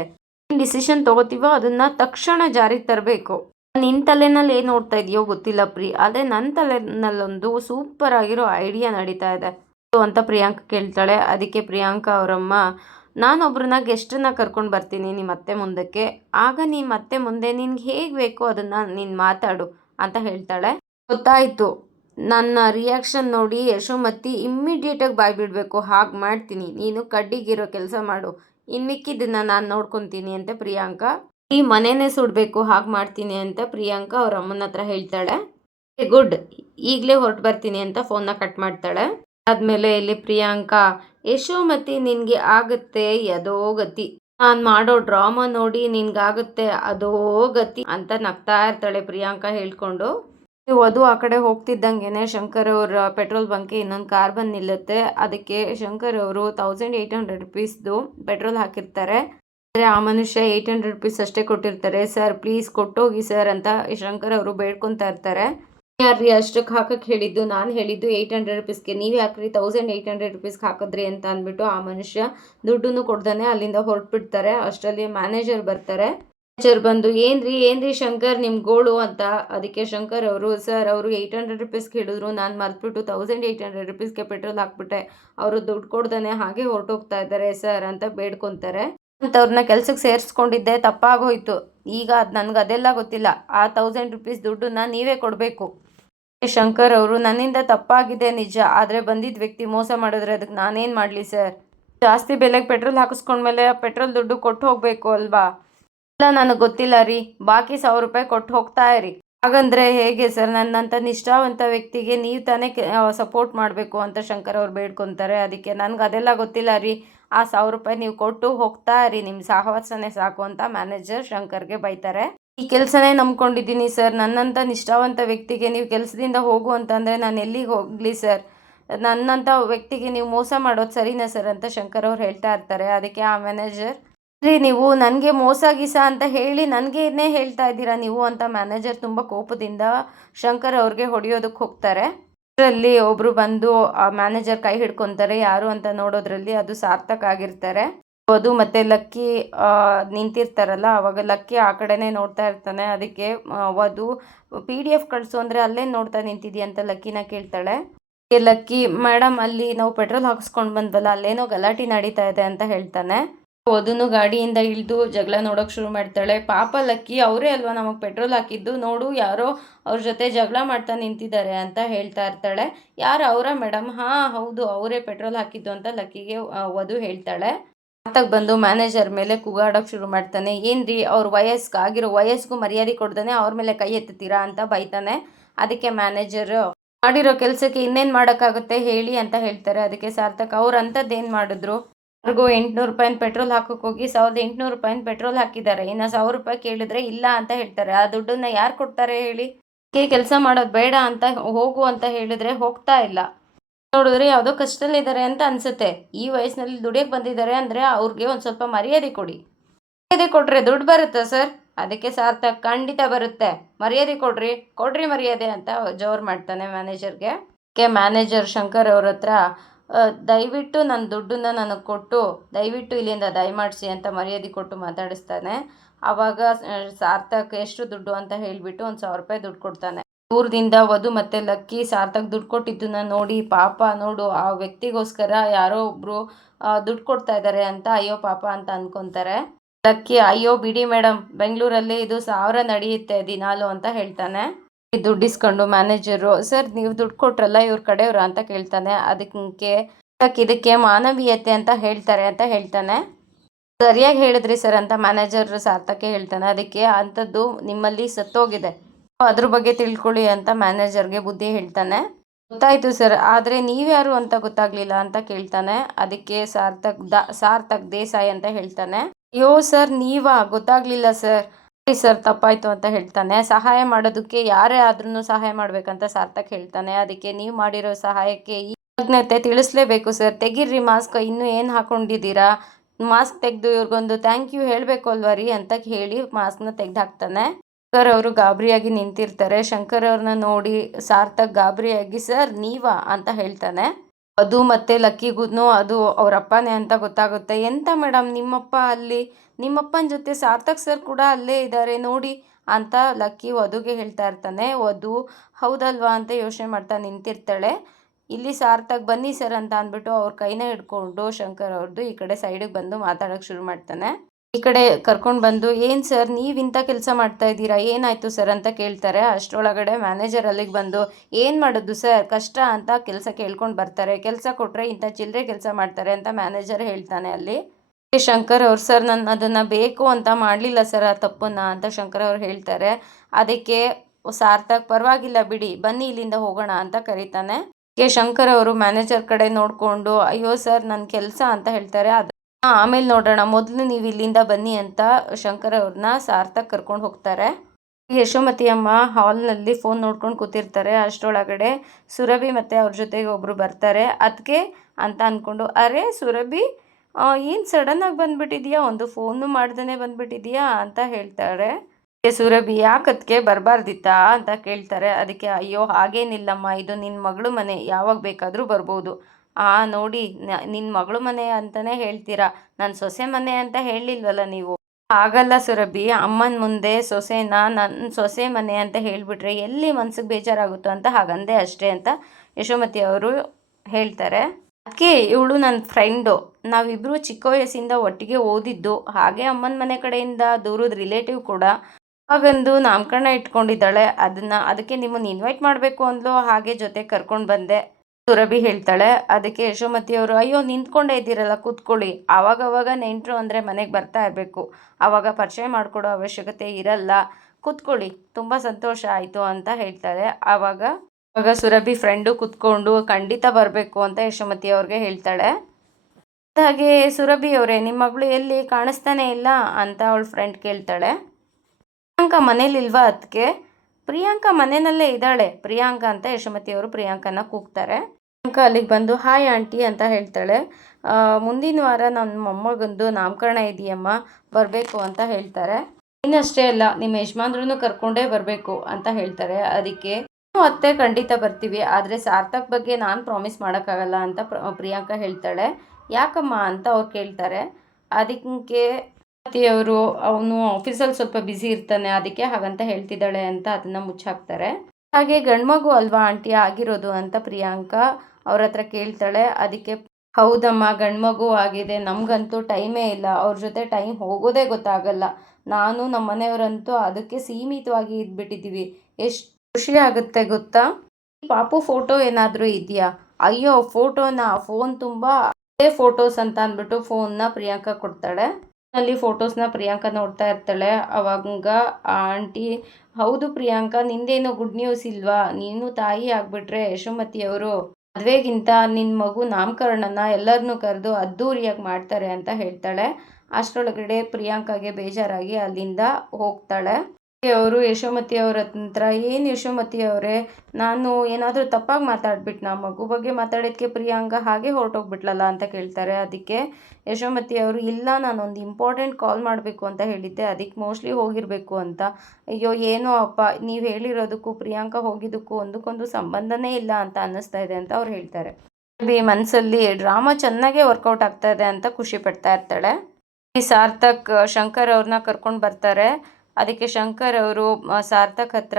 ಏನು ಡಿಸಿಷನ್ ತೊಗೋತೀವೋ ಅದನ್ನು ತಕ್ಷಣ ಜಾರಿಗೆ ತರಬೇಕು. ನಿನ್ನ ತಲೆನಲ್ಲಿ ಏನು ನೋಡ್ತಾ ಇದೆಯೋ ಗೊತ್ತಿಲ್ಲ ಪ್ರೀ, ಆದರೆ ನನ್ನ ತಲೆನಲ್ಲೊಂದು ಸೂಪರ್ ಆಗಿರೋ ಐಡಿಯಾ ನಡೀತಾ ಇದೆ ಅಂತ ಪ್ರಿಯಾಂಕಾ ಕೇಳ್ತಾಳೆ. ಅದಕ್ಕೆ ಪ್ರಿಯಾಂಕಾ ಅವರಮ್ಮ, ನಾನೊಬ್ರನ್ನ ಗೆಸ್ಟನ್ನ ಕರ್ಕೊಂಡು ಬರ್ತೀನಿ ನಿಮ್ಮ ಅತ್ತೆ ಮುಂದಕ್ಕೆ, ಆಗ ನಿಮ್ಮ ಅತ್ತೆ ಮುಂದೆ ನಿನ್ಗೆ ಹೇಗೆ ಬೇಕೋ ಅದನ್ನು ನೀನು ಮಾತಾಡು ಅಂತ ಹೇಳ್ತಾಳೆ. ಗೊತ್ತಾಯಿತು, ನನ್ನ ರಿಯಾಕ್ಷನ್ ನೋಡಿ ಯಶೋಮತಿ ಇಮ್ಮಿಡಿಯೇಟಾಗಿ ಬಾಯ್ ಬಿಡಬೇಕು, ಹಾಗೆ ಮಾಡ್ತೀನಿ, ನೀನು ಕಡ್ಡಿಗಿರೋ ಕೆಲಸ ಮಾಡು, ಇನ್ನು ಮಿಕ್ಕಿದ್ದನ್ನು ನಾನು ನೋಡ್ಕೊತೀನಿ ಅಂತ ಪ್ರಿಯಾಂಕಾ. ಈ ಮನೆಯೇ ಸುಡಬೇಕು, ಹಾಗೆ ಮಾಡ್ತೀನಿ ಅಂತ ಪ್ರಿಯಾಂಕಾ ಅವ್ರ ಅಮ್ಮನ ಹತ್ರ ಹೇಳ್ತಾಳೆ. ಗುಡ್, ಈಗಲೇ ಹೊರಟು ಬರ್ತೀನಿ ಅಂತ ಫೋನ್ನ ಕಟ್ ಮಾಡ್ತಾಳೆ. ಆದಮೇಲೆ ಇಲ್ಲಿ ಪ್ರಿಯಾಂಕಾ, ಯಶೋಮತಿ ನಿನಗೆ ಆಗುತ್ತೆ ಅದೋ ಗತಿ, ನಾನು ಮಾಡೋ ಡ್ರಾಮಾ ನೋಡಿ ನಿನ್ಗಾಗುತ್ತೆ ಅದೋ ಗತಿ ಅಂತ ನಗ್ತಾ ಇರ್ತಾಳೆ ಪ್ರಿಯಾಂಕಾ ಹೇಳ್ಕೊಂಡು. ವಧು ಆ ಕಡೆ ಹೋಗ್ತಿದ್ದಂಗೆ ಶಂಕರ್ ಅವ್ರ ಪೆಟ್ರೋಲ್ ಬಂಕ್ಗೆ ಇನ್ನೊಂದು ಕಾರ್ ಬಂದು ನಿಲ್ಲುತ್ತೆ. ಅದಕ್ಕೆ ಶಂಕರ್ ಅವರು 1800 ರುಪೀಸ್ದು ಪೆಟ್ರೋಲ್ ಹಾಕಿರ್ತಾರೆ. ಆದರೆ ಆ ಮನುಷ್ಯ 800 ರುಪೀಸ್ ಅಷ್ಟೇ ಕೊಟ್ಟಿರ್ತಾರೆ. ಸರ್ ಪ್ಲೀಸ್ ಕೊಟ್ಟೋಗಿ ಸರ್ ಅಂತ ಶಂಕರ್ ಅವರು ಬೇಡ್ಕೊತಾ ಇರ್ತಾರೆ. ಯಾರ್ರಿ ಅಷ್ಟಕ್ಕೆ ಹಾಕಕ್ಕೆ ಹೇಳಿದ್ದು? ನಾನು ಹೇಳಿದ್ದು 800 ರುಪೀಸ್ಗೆ, ನೀವು ಯಾಕ್ರಿ 1800 ರುಪೀಸ್ಗೆ ಹಾಕಿದ್ರಿ ಅಂತ ಅಂದ್ಬಿಟ್ಟು ಆ ಮನುಷ್ಯ ದುಡ್ಡನ್ನು ಕೊಡ್ದಾನೆ ಅಲ್ಲಿಂದ ಹೊರಟ್ಬಿಡ್ತಾರೆ. ಅಷ್ಟರಲ್ಲಿ ಮ್ಯಾನೇಜರ್ ಬರ್ತಾರೆ. ಬಂದು ಏನ್ರಿ ಶಂಕರ್ ನಿಮ್ಮ ಗೋಳು ಅಂತ. ಅದಕ್ಕೆ ಶಂಕರ್ ಅವರು, ಸರ್ ಅವರು 800 ರುಪೀಸ್ಗೆ ಹೇಳಿದ್ರು, ನಾನು ಮರ್ತ್ಬಿಟ್ಟು 1800 ರುಪೀಸ್ಗೆ ಪೆಟ್ರೋಲ್ ಹಾಕ್ಬಿಟ್ಟೆ, ಅವರು ದುಡ್ಡು ಕೊಡ್ದಾನೆ ಹಾಗೆ ಹೊರಟೋಗ್ತಾ ಇದ್ದಾರೆ ಸರ್ ಅಂತ ಬೇಡ್ಕೊತಾರೆ. ಅಂತ ಅವ್ರನ್ನ ಕೆಲ್ಸಕ್ಕೆ ಸೇರಿಸ್ಕೊಂಡಿದ್ದೆ, ತಪ್ಪಾಗೋಯ್ತು, ಈಗ ಅದು ನನಗೆ ಅದೆಲ್ಲ ಗೊತ್ತಿಲ್ಲ, ಆ 1000 ರುಪೀಸ್ ದುಡ್ಡನ್ನ ನೀವೇ ಕೊಡಬೇಕು. ಶಂಕರ್ ಅವರು, ನನ್ನಿಂದ ತಪ್ಪಾಗಿದೆ ನಿಜ, ಆದರೆ ಬಂದಿದ್ದ ವ್ಯಕ್ತಿ ಮೋಸ ಮಾಡಿದ್ರೆ ಅದಕ್ಕೆ ನಾನೇನು ಮಾಡಲಿ ಸರ್? ಜಾಸ್ತಿ ಬೆಲೆಗೆ ಪೆಟ್ರೋಲ್ ಹಾಕಿಸ್ಕೊಂಡ್ಮೇಲೆ ಪೆಟ್ರೋಲ್ ದುಡ್ಡು ಕೊಟ್ಟು ಹೋಗಬೇಕು ಅಲ್ವಾ? ಇಲ್ಲ ನನಗೆ ಗೊತ್ತಿಲ್ಲ ರೀ, ಬಾಕಿ 1000 ರೂಪಾಯಿ ಕೊಟ್ಟು ಹೋಗ್ತಾ ಇರಿ. ಹಾಗಂದ್ರೆ ಹೇಗೆ ಸರ್? ನನ್ನಂಥ ನಿಷ್ಠಾವಂತ ವ್ಯಕ್ತಿಗೆ ನೀವು ತಾನೇ ಸಪೋರ್ಟ್ ಮಾಡಬೇಕು ಅಂತ ಶಂಕರ್ ಅವ್ರು ಬೇಡ್ಕೊತಾರೆ. ಅದಕ್ಕೆ ನನಗೆ ಅದೆಲ್ಲ ಗೊತ್ತಿಲ್ಲ ರೀ, ಆ 1000 ರೂಪಾಯಿ ನೀವು ಕೊಟ್ಟು ಹೋಗ್ತಾ ಇರಿ, ನಿಮ್ಮ ಸಹವಾಸನೆ ಸಾಕು ಅಂತ ಮ್ಯಾನೇಜರ್ ಶಂಕರ್ಗೆ ಬೈತಾರೆ. ಈ ಕೆಲಸನೇ ನಂಬ್ಕೊಂಡಿದ್ದೀನಿ ಸರ್, ನನ್ನಂಥ ನಿಷ್ಠಾವಂತ ವ್ಯಕ್ತಿಗೆ ನೀವು ಕೆಲಸದಿಂದ ಹೋಗು ಅಂತಂದರೆ ನಾನು ಎಲ್ಲಿಗೆ ಹೋಗಲಿ ಸರ್? ನನ್ನಂಥ ವ್ಯಕ್ತಿಗೆ ನೀವು ಮೋಸ ಮಾಡೋದು ಸರಿನಾ ಸರ್ ಅಂತ ಶಂಕರ್ ಅವ್ರು ಹೇಳ್ತಾ ಇರ್ತಾರೆ. ಅದಕ್ಕೆ ಆ ಮ್ಯಾನೇಜರ್, ರೀ ನೀವು ನನಗೆ ಮೋಸ ಗೀಸ ಅಂತ ಹೇಳಿ ನನಗೇನೇ ಹೇಳ್ತಾ ಇದ್ದೀರಾ ನೀವು ಅಂತ ಮ್ಯಾನೇಜರ್ ತುಂಬ ಕೋಪದಿಂದ ಶಂಕರ್ ಅವ್ರಿಗೆ ಹೊಡೆಯೋದಕ್ಕೆ ಹೋಗ್ತಾರೆ. ಅದರಲ್ಲಿ ಒಬ್ರು ಬಂದು ಆ ಮ್ಯಾನೇಜರ್ ಕೈ ಹಿಡ್ಕೊಂತಾರೆ, ಯಾರು ಅಂತ ನೋಡೋದ್ರಲ್ಲಿ ಅದು ಸಾರ್ಥಕ್ ಆಗಿರ್ತಾರೆ. ವಧು ಮತ್ತೆ ಲಕ್ಕಿ ನಿಂತಿರ್ತಾರಲ್ಲ, ಅವಾಗ ಲಕ್ಕಿ ಆ ಕಡೆನೇ ನೋಡ್ತಾ ಇರ್ತಾನೆ. ಅದಕ್ಕೆ ವಧು PDF ಕಳಿಸು ಅಂದರೆ ಅಲ್ಲೇ ನೋಡ್ತಾ ನಿಂತಿದ್ಯಾ ಅಂತ ಲಕ್ಕಿನ ಕೇಳ್ತಾಳೆ. ಲಕ್ಕಿ ಮೇಡಮ್ ಅಲ್ಲಿ ನಾವು ಪೆಟ್ರೋಲ್ ಹಾಕಿಸ್ಕೊಂಡು ಬಂದ್ವಲ್ಲ, ಅಲ್ಲೇನೋ ಗಲಾಟೆ ನಡೀತಾ ಇದೆ ಅಂತ ಹೇಳ್ತಾನೆ. ವಧುನು ಗಾಡಿಯಿಂದ ಇಳಿದು ಜಗಳ ನೋಡೋಕೆ ಶುರು ಮಾಡ್ತಾಳೆ. ಪಾಪ ಲಕ್ಕಿ, ಅವರೇ ಅಲ್ವಾ ನಮಗೆ ಪೆಟ್ರೋಲ್ ಹಾಕಿದ್ದು, ನೋಡು ಯಾರೋ ಅವ್ರ ಜೊತೆ ಜಗಳ ಮಾಡ್ತಾ ನಿಂತಿದ್ದಾರೆ ಅಂತ ಹೇಳ್ತಾ ಇರ್ತಾಳೆ. ಯಾರು ಅವರ ಮೇಡಮ್? ಹಾಂ ಹೌದು, ಅವರೇ ಪೆಟ್ರೋಲ್ ಹಾಕಿದ್ದು ಅಂತ ಲಕ್ಕಿಗೆ ವಧು ಹೇಳ್ತಾಳೆ. ಮಾತಾಗ ಬಂದು ಮ್ಯಾನೇಜರ್ ಮೇಲೆ ಕೂಗಾಡೋಕೆ ಶುರು ಮಾಡ್ತಾನೆ. ಏನ್ರಿ ಅವ್ರ ಆಗಿರೋ ವಯಸ್ಸಿಗೂ ಮರ್ಯಾದೆ ಕೊಡ್ತಾನೆ ಅವ್ರ ಮೇಲೆ ಕೈ ಎತ್ತುತ್ತೀರಾ ಅಂತ ಬೈತಾನೆ. ಅದಕ್ಕೆ ಮ್ಯಾನೇಜರ್ ಮಾಡಿರೋ ಕೆಲಸಕ್ಕೆ ಇನ್ನೇನು ಮಾಡೋಕ್ಕಾಗುತ್ತೆ ಹೇಳಿ ಅಂತ ಹೇಳ್ತಾರೆ. ಅದಕ್ಕೆ ಸಾರ್ಥಕ್, ಅವ್ರು ಅಂಥದ್ದೇನು ಮಾಡಿದ್ರು, ಅವ್ರಿಗೂ 800 ರೂಪಾಯಿನ ಪೆಟ್ರೋಲ್ ಹಾಕೋಕೆ ಹೋಗಿ 1800 ರೂಪಾಯಿನ ಪೆಟ್ರೋಲ್ ಹಾಕಿದ್ದಾರೆ, ಇನ್ನು 1000 ರೂಪಾಯಿ ಕೇಳಿದ್ರೆ ಇಲ್ಲ ಅಂತ ಹೇಳ್ತಾರೆ. ಆ ದುಡ್ಡನ್ನ ಯಾರು ಕೊಡ್ತಾರೆ ಹೇಳಿ? ಕೆಲಸ ಮಾಡೋದು ಬೇಡ ಅಂತ ಹೋಗು ಅಂತ ಹೇಳಿದ್ರೆ ಹೋಗ್ತಾ ಇಲ್ಲ. ನೋಡಿದ್ರೆ ಯಾವುದೋ ಕಷ್ಟದಲ್ಲಿದ್ದಾರೆ ಅಂತ ಅನ್ಸುತ್ತೆ. ಈ ವಯಸ್ಸಿನಲ್ಲಿ ದುಡಿಯೋಕೆ ಬಂದಿದ್ದಾರೆ ಅಂದರೆ ಅವ್ರಿಗೆ ಒಂದು ಸ್ವಲ್ಪ ಮರ್ಯಾದೆ ಕೊಡಿ. ಮರ್ಯಾದೆ ಕೊಟ್ರೆ ದುಡ್ಡು ಬರುತ್ತಾ ಸರ್? ಅದಕ್ಕೆ ಸಾರ್ಥಕ್, ಖಂಡಿತ ಬರುತ್ತೆ, ಮರ್ಯಾದೆ ಕೊಡ್ರಿ ಮರ್ಯಾದೆ ಅಂತ ಜೋರು ಮಾಡ್ತಾನೆ ಮ್ಯಾನೇಜರ್ಗೆ. ಮ್ಯಾನೇಜರ್ ಶಂಕರ್ ಅವ್ರ ಹತ್ರ ದಯವಿಟ್ಟು ನನ್ನ ದುಡ್ಡನ್ನ ನನಗೆ ಕೊಟ್ಟು ದಯವಿಟ್ಟು ಇಲ್ಲಿಂದ ದಯಮಾಡಿಸಿ ಅಂತ ಮರ್ಯಾದೆ ಕೊಟ್ಟು ಮಾತಾಡಿಸ್ತಾನೆ. ಆವಾಗ ಸಾರ್ಥಕ್ ಎಷ್ಟು ದುಡ್ಡು ಅಂತ ಹೇಳಿಬಿಟ್ಟು 1000 ರೂಪಾಯಿ ದುಡ್ಡು ಕೊಡ್ತಾನೆ. ದೂರದಿಂದ ವಧು ಮತ್ತೆ ಲಕ್ಕಿ ಸಾರ್ಥಕ್ ದುಡ್ಡು ಕೊಟ್ಟಿದ್ದನ್ನ ನೋಡಿ, ಪಾಪ ನೋಡು ಆ ವ್ಯಕ್ತಿಗೋಸ್ಕರ ಯಾರೋ ಒಬ್ರು ದುಡ್ಡು ಕೊಡ್ತಾ ಇದ್ದಾರೆ ಅಂತ ಅಯ್ಯೋ ಪಾಪ ಅಂತ ಅನ್ಕೊಂತಾರೆ. ಲಕ್ಕಿ, ಅಯ್ಯೋ ಬಿಡಿ ಮೇಡಮ್, ಬೆಂಗಳೂರಲ್ಲಿ ಇದು 1000 ನಡೆಯುತ್ತೆ ದಿನಾಲು ಅಂತ ಹೇಳ್ತಾನೆ. ದುಡ್ಡು ಇಸ್ಕೊಂಡು ಮ್ಯಾನೇಜರು, ಸರ್ ನೀವು ದುಡ್ಡು ಕೊಟ್ರಲ್ಲ ಇವ್ರ ಕಡೆಯವ್ರ ಅಂತ ಕೇಳ್ತಾನೆ. ಇದಕ್ಕೆ ಮಾನವೀಯತೆ ಅಂತ ಹೇಳ್ತಾರೆ ಅಂತ ಹೇಳ್ತಾನೆ. ಸರಿಯಾಗಿ ಹೇಳಿದ್ರಿ ಸರ್ ಅಂತ ಮ್ಯಾನೇಜರ್ ಸಾರ್ಥಕ್ಕೆ ಹೇಳ್ತಾನೆ. ಅದಕ್ಕೆ ಅಂಥದ್ದು ನಿಮ್ಮಲ್ಲಿ ಸತ್ತೋಗಿದೆ, ಅದ್ರ ಬಗ್ಗೆ ತಿಳ್ಕೊಳ್ಳಿ ಅಂತ ಮ್ಯಾನೇಜರ್ಗೆ ಬುದ್ಧಿ ಹೇಳ್ತಾನೆ. ಗೊತ್ತಾಯ್ತು ಸರ್, ಆದರೆ ನೀವ್ಯಾರು ಅಂತ ಗೊತ್ತಾಗ್ಲಿಲ್ಲ ಅಂತ ಕೇಳ್ತಾನೆ. ಅದಕ್ಕೆ ಸಾರ್ಥಕ್ ದೇಸಾಯಿ ಅಂತ ಹೇಳ್ತಾನೆ. ಅಯ್ಯೋ ಸರ್ ನೀವಾ, ಗೊತ್ತಾಗ್ಲಿಲ್ಲ ಸರ್, ಸರ್ ತಪ್ಪಾಯ್ತು ಅಂತ ಹೇಳ್ತಾನೆ. ಸಹಾಯ ಮಾಡೋದಕ್ಕೆ ಯಾರೇ ಆದ್ರೂ ಸಹಾಯ ಮಾಡ್ಬೇಕಂತ ಸಾರ್ಥಕ್ ಹೇಳ್ತಾನೆ. ಅದಕ್ಕೆ ನೀವು ಮಾಡಿರೋ ಸಹಾಯಕ್ಕೆ ಈ ಕೃತಜ್ಞತೆ ತಿಳಿಸ್ಲೇಬೇಕು ಸರ್. ತೆಗೀರಿ ಮಾಸ್ಕ್, ಇನ್ನೂ ಏನು ಹಾಕೊಂಡಿದ್ದೀರಾ, ಮಾಸ್ಕ್ ತೆಗೆದು ಇವ್ರಿಗೊಂದು ಥ್ಯಾಂಕ್ ಯು ಹೇಳಬೇಕು ಅಲ್ವಾ ರೀ ಅಂತ ಹೇಳಿ ಮಾಸ್ಕ್ನ ತೆಗೆದು ಹಾಕ್ತಾನೆ. ಶಂಕರ್ ಅವರು ಗಾಬರಿಯಾಗಿ ನಿಂತಿರ್ತಾರೆ. ಶಂಕರ್ ಅವ್ರನ್ನ ನೋಡಿ ಸಾರ್ಥಕ್ ಗಾಬರಿಯಾಗಿ, ಸರ್ ನೀವಾ ಅಂತ ಹೇಳ್ತಾನೆ. ವಧು ಮತ್ತೆ ಲಕ್ಕಿಗೂ ಅದು ಅವ್ರ ಅಪ್ಪನೇ ಅಂತ ಗೊತ್ತಾಗುತ್ತೆ. ಎಂತ ಮೇಡಮ್ ನಿಮ್ಮಪ್ಪ ಅಲ್ಲಿ, ನಿಮ್ಮಪ್ಪನ ಜೊತೆ ಸಾರ್ಥಕ್ ಸರ್ ಕೂಡ ಅಲ್ಲೇ ಇದ್ದಾರೆ ನೋಡಿ ಅಂತ ಲಕ್ಕಿ ವಧುಗೆ ಹೇಳ್ತಾ ಇರ್ತಾನೆ. ವಧು ಹೌದಲ್ವಾ ಅಂತ ಯೋಚನೆ ಮಾಡ್ತಾ ನಿಂತಿರ್ತಾಳೆ. ಇಲ್ಲಿ ಸಾರ್ಥಕ್ ಬನ್ನಿ ಸರ್ ಅಂತ ಅಂದ್ಬಿಟ್ಟು ಅವ್ರ ಕೈನ ಹಿಡ್ಕೊಂಡು ಶಂಕರ್ ಅವ್ರದ್ದು ಈ ಕಡೆ ಸೈಡಿಗೆ ಬಂದು ಮಾತಾಡೋಕೆ ಶುರು ಮಾಡ್ತಾನೆ. ಈ ಕಡೆ ಕರ್ಕೊಂಡು ಬಂದು, ಏನು ಸರ್ ನೀವು ಇಂಥ ಕೆಲಸ ಮಾಡ್ತಾ ಇದ್ದೀರಾ, ಏನಾಯಿತು ಸರ್ ಅಂತ ಕೇಳ್ತಾರೆ. ಅಷ್ಟರೊಳಗಡೆ ಮ್ಯಾನೇಜರ್ ಅಲ್ಲಿಗೆ ಬಂದು, ಏನು ಮಾಡೋದು ಸರ್, ಕಷ್ಟ ಅಂತ ಕೆಲಸ ಕೇಳ್ಕೊಂಡು ಬರ್ತಾರೆ, ಕೆಲಸ ಕೊಟ್ಟರೆ ಇಂಥ ಚಿಲ್ಲರೆ ಕೆಲಸ ಮಾಡ್ತಾರೆ ಅಂತ ಮ್ಯಾನೇಜರ್ ಹೇಳ್ತಾನೆ. ಅಲ್ಲಿ ಶಂಕರ್ ಅವ್ರು, ಸರ್ ನಾನು ಅದನ್ನು ಬೇಕು ಅಂತ ಮಾಡಲಿಲ್ಲ ಸರ್ ಆ ತಪ್ಪನ್ನ ಅಂತ ಶಂಕರ್ ಅವ್ರು ಹೇಳ್ತಾರೆ. ಅದಕ್ಕೆ ಸಾರ್ಥಕ್, ಪರವಾಗಿಲ್ಲ ಬಿಡಿ ಬನ್ನಿ ಇಲ್ಲಿಂದ ಹೋಗೋಣ ಅಂತ ಕರೀತಾನೆ. ಶಂಕರ್ ಅವರು ಮ್ಯಾನೇಜರ್ ಕಡೆ ನೋಡಿಕೊಂಡು, ಅಯ್ಯೋ ಸರ್ ನನ್ನ ಕೆಲಸ ಅಂತ ಹೇಳ್ತಾರೆ. ಆಮೇಲೆ ನೋಡೋಣ, ಮೊದಲು ನೀವು ಇಲ್ಲಿಂದ ಬನ್ನಿ ಅಂತ ಶಂಕರ್ ಅವ್ರನ್ನ ಸಾರ್ಥಕ್ ಕರ್ಕೊಂಡು ಹೋಗ್ತಾರೆ. ಯಶೋಮತಿ ಅಮ್ಮ ಹಾಲ್ನಲ್ಲಿ ಫೋನ್ ನೋಡ್ಕೊಂಡು ಕೂತಿರ್ತಾರೆ. ಅಷ್ಟರೊಳಗಡೆ ಸುರಭಿ ಮತ್ತು ಅವ್ರ ಜೊತೆಗೆ ಒಬ್ಬರು ಬರ್ತಾರೆ. ಅದಕ್ಕೆ ಅಂತ ಅಂದ್ಕೊಂಡು, ಅರೆ ಸುರಭಿ ಏನು ಸಡನ್ನಾಗಿ ಬಂದುಬಿಟ್ಟಿದೆಯಾ, ಒಂದು ಫೋನು ಮಾಡ್ದೇ ಬಂದುಬಿಟ್ಟಿದೆಯಾ ಅಂತ ಹೇಳ್ತಾರೆ. ಸುರಭಿ, ಯಾಕದಕ್ಕೆ ಬರಬಾರ್ದಿತ್ತಾ ಅಂತ ಕೇಳ್ತಾರೆ. ಅದಕ್ಕೆ ಅಯ್ಯೋ ಹಾಗೇನಿಲ್ಲಮ್ಮ, ಇದು ನಿನ್ನ ಮಗಳು ಮನೆ, ಯಾವಾಗ ಬೇಕಾದರೂ ಬರ್ಬೋದು. ನೋಡಿ ನಿನ್ನ ಮಗಳು ಮನೆ ಅಂತಲೇ ಹೇಳ್ತೀರಾ, ನನ್ನ ಸೊಸೆ ಮನೆ ಅಂತ ಹೇಳಿಲ್ವಲ್ಲ ನೀವು. ಆಗಲ್ಲ ಸುರಭಿ, ಅಮ್ಮನ ಮುಂದೆ ಸೊಸೆನ ನನ್ನ ಸೊಸೆ ಮನೆ ಅಂತ ಹೇಳಿಬಿಟ್ರೆ ಎಲ್ಲಿ ಮನ್ಸಿಗೆ ಬೇಜಾರಾಗುತ್ತೋ ಅಂತ ಹಾಗಂದೆ ಅಷ್ಟೇ ಅಂತ ಯಶೋಮತಿ ಅವರು ಹೇಳ್ತಾರೆ. ಅದಕ್ಕೆ ಇವಳು ನನ್ನ ಫ್ರೆಂಡು, ನಾವಿಬ್ಬರು ಚಿಕ್ಕ ವಯಸ್ಸಿಂದ ಒಟ್ಟಿಗೆ ಓದಿದ್ದು, ಹಾಗೆ ಅಮ್ಮನ ಮನೆ ಕಡೆಯಿಂದ ದೂರದ ರಿಲೇಟಿವ್ ಕೂಡ. ಹಾಗಂದು ನಾಮಕರಣ ಇಟ್ಕೊಂಡಿದ್ದಾಳೆ, ಅದಕ್ಕೆ ನಿಮ್ಮನ್ನು ಇನ್ವೈಟ್ ಮಾಡಬೇಕು ಅಂದ್ಲು, ಹಾಗೆ ಜೊತೆ ಕರ್ಕೊಂಡು ಬಂದೆ ಸುರಭಿ ಹೇಳ್ತಾಳೆ. ಅದಕ್ಕೆ ಯಶೋಮತಿ ಅವರು, ಅಯ್ಯೋ ನಿಂತ್ಕೊಂಡೇ ಇದ್ದೀರಲ್ಲ ಕೂತ್ಕೊಳ್ಳಿ, ಆವಾಗವಾಗ ನೆಂಟರು ಅಂದರೆ ಮನೆಗೆ ಬರ್ತಾ ಇರಬೇಕು, ಆವಾಗ ಪರಿಚಯ ಮಾಡಿಕೊಡೋ ಅವಶ್ಯಕತೆ ಇರಲ್ಲ, ಕೂತ್ಕೊಳ್ಳಿ, ತುಂಬ ಸಂತೋಷ ಆಯಿತು ಅಂತ ಹೇಳ್ತಾಳೆ. ಆವಾಗ ಸುರಭಿ ಫ್ರೆಂಡು ಕೂತ್ಕೊಂಡು ಖಂಡಿತ ಬರಬೇಕು ಅಂತ ಯಶೋಮತಿ ಅವ್ರಿಗೆ ಹೇಳ್ತಾಳೆ. ಹಾಗೆ ಸುರಭಿ ಅವರೇ, ನಿಮ್ಮ ಮಗಳು ಎಲ್ಲಿ ಕಾಣಿಸ್ತಾನೆ ಇಲ್ಲ ಅಂತ ಅವಳ ಫ್ರೆಂಡ್ ಕೇಳ್ತಾಳೆ. ಪ್ರಿಯಾಂಕಾ ಮನೇಲಿಲ್ವಾ ಅದಕ್ಕೆ? ಪ್ರಿಯಾಂಕಾ ಮನೆಯಲ್ಲೇ ಇದ್ದಾಳೆ ಪ್ರಿಯಾಂಕಾ ಅಂತ ಯಶೋಮತಿ ಅವರು ಪ್ರಿಯಾಂಕನ ಕೂಗ್ತಾರೆ. ಪ್ರಿಯಾಂಕಾ ಅಲ್ಲಿಗೆ ಬಂದು, ಹಾಯ್ ಆಂಟಿ ಅಂತ ಹೇಳ್ತಾಳೆ. ಮುಂದಿನ ವಾರ ನನ್ನ ಮೊಮ್ಮಗಂದು ನಾಮಕರಣ ಇದೆಯಮ್ಮ, ಬರಬೇಕು ಅಂತ ಹೇಳ್ತಾರೆ. ಇನ್ನಷ್ಟೇ ಅಲ್ಲ ನಿಮ್ಮ ಯಜಮಾನ್ರೂ ಕರ್ಕೊಂಡೇ ಬರಬೇಕು ಅಂತ ಹೇಳ್ತಾರೆ. ಅದಕ್ಕೆ ಅತ್ತೆ ಖಂಡಿತ ಬರ್ತೀವಿ, ಆದರೆ ಸಾರ್ಥಕ್ ಬಗ್ಗೆ ನಾನು ಪ್ರಾಮಿಸ್ ಮಾಡೋಕ್ಕಾಗಲ್ಲ ಅಂತ ಪ್ರಿಯಾಂಕಾ ಹೇಳ್ತಾಳೆ. ಯಾಕಮ್ಮ ಅಂತ ಅವ್ರು ಕೇಳ್ತಾರೆ. ಅದಕ್ಕೆ ಅವರು ಅವನು ಆಫೀಸಲ್ಲಿ ಸ್ವಲ್ಪ ಬ್ಯುಸಿ ಇರ್ತಾನೆ, ಅದಕ್ಕೆ ಹಾಗಂತ ಹೇಳ್ತಿದ್ದಾಳೆ ಅಂತ ಅದನ್ನು ಮುಚ್ಚಾಕ್ತಾರೆ. ಹಾಗೆ ಗಂಡ್ಮಗು ಅಲ್ವಾ ಆಂಟಿ ಆಗಿರೋದು ಅಂತ ಪ್ರಿಯಾಂಕಾ ಅವ್ರ ಹತ್ರ ಕೇಳ್ತಾಳೆ. ಅದಕ್ಕೆ ಹೌದಮ್ಮ, ಗಂಡ್ಮಗು ಆಗಿದೆ, ನಮಗಂತೂ ಟೈಮೇ ಇಲ್ಲ, ಅವ್ರ ಜೊತೆ ಟೈಮ್ ಹೋಗೋದೇ ಗೊತ್ತಾಗಲ್ಲ. ನಾನು ನಮ್ಮ ಮನೆಯವರಂತೂ ಅದಕ್ಕೆ ಸೀಮಿತವಾಗಿ ಇದ್ಬಿಟ್ಟಿದ್ದೀವಿ. ಎಷ್ಟು ಖುಷಿ ಆಗುತ್ತೆ ಗೊತ್ತಾ. ಪಾಪು ಫೋಟೋ ಏನಾದರೂ ಇದೆಯಾ? ಅಯ್ಯೋ ಫೋಟೋನ, ಫೋನ್ ತುಂಬ ಅದೇ ಫೋಟೋಸ್ ಅಂತ ಅಂದ್ಬಿಟ್ಟು ಫೋನ್ನ ಪ್ರಿಯಾಂಕಾ ಕೊಡ್ತಾಳೆ. ಅಲ್ಲಿ ಫೋಟೋಸ್ನ ಪ್ರಿಯಾಂಕಾ ನೋಡ್ತಾ ಇರ್ತಾಳೆ. ಅವಾಗ ಆಂಟಿ, ಹೌದು ಪ್ರಿಯಾಂಕಾ, ನಿಂದೇನು ಗುಡ್ ನ್ಯೂಸ್ ಇಲ್ವಾ? ನೀನು ತಾಯಿ ಆಗ್ಬಿಟ್ರೆ ಯಶೋಮತಿಯವರು ಮದುವೆಗಿಂತ ನಿನ್ನ ಮಗು ನಾಮಕರಣನ ಎಲ್ಲರನ್ನೂ ಕರೆದು ಅದ್ಧೂರಿಯಾಗಿ ಮಾಡ್ತಾರೆ ಅಂತ ಹೇಳ್ತಾಳೆ. ಅಷ್ಟರೊಳಗಡೆ ಪ್ರಿಯಾಂಕಾಗೆ ಬೇಜಾರಾಗಿ ಅಲ್ಲಿಂದ ಹೋಗ್ತಾಳೆ. ಅವರು ಯಶೋಮತಿ ಅವ್ರ ಹತ್ರ, ಏನು ಯಶೋಮತಿ ಅವರೇ, ನಾನು ಏನಾದರೂ ತಪ್ಪಾಗಿ ಮಾತಾಡ್ಬಿಟ್ನಾ? ಮಗು ಬಗ್ಗೆ ಮಾತಾಡೋದಕ್ಕೆ ಪ್ರಿಯಾಂಕಾ ಹಾಗೆ ಹೊರಟೋಗ್ಬಿಟ್ಲಲ್ಲ ಅಂತ ಕೇಳ್ತಾರೆ. ಅದಕ್ಕೆ ಯಶೋಮತಿ ಅವರು, ಇಲ್ಲ, ನಾನೊಂದು ಇಂಪಾರ್ಟೆಂಟ್ ಕಾಲ್ ಮಾಡಬೇಕು ಅಂತ ಹೇಳಿದ್ದೆ, ಅದಕ್ಕೆ ಮೋಸ್ಟ್ಲಿ ಹೋಗಿರಬೇಕು ಅಂತ. ಅಯ್ಯೋ ಏನೋ ಅಪ್ಪ, ನೀವು ಹೇಳಿರೋದಕ್ಕೂ ಪ್ರಿಯಾಂಕಾ ಹೋಗಿದ್ದಕ್ಕೂ ಒಂದಕ್ಕೊಂದು ಸಂಬಂಧನೇ ಇಲ್ಲ ಅಂತ ಅನ್ನಿಸ್ತಾ ಇದೆ ಅಂತ ಅವ್ರು ಹೇಳ್ತಾರೆ. ಮನಸ್ಸಲ್ಲಿ ಡ್ರಾಮಾ ಚೆನ್ನಾಗೇ ವರ್ಕೌಟ್ ಆಗ್ತಾ ಇದೆ ಅಂತ ಖುಷಿ ಪಡ್ತಾ ಇರ್ತಾಳೆ. ಈ ಸಾರ್ಥಕ್ ಶಂಕರ್ ಅವ್ರನ್ನ ಕರ್ಕೊಂಡು ಬರ್ತಾರೆ. ಅದಕ್ಕೆ ಶಂಕರ್ ಅವರು ಸಾರ್ಥಕ್ ಹತ್ರ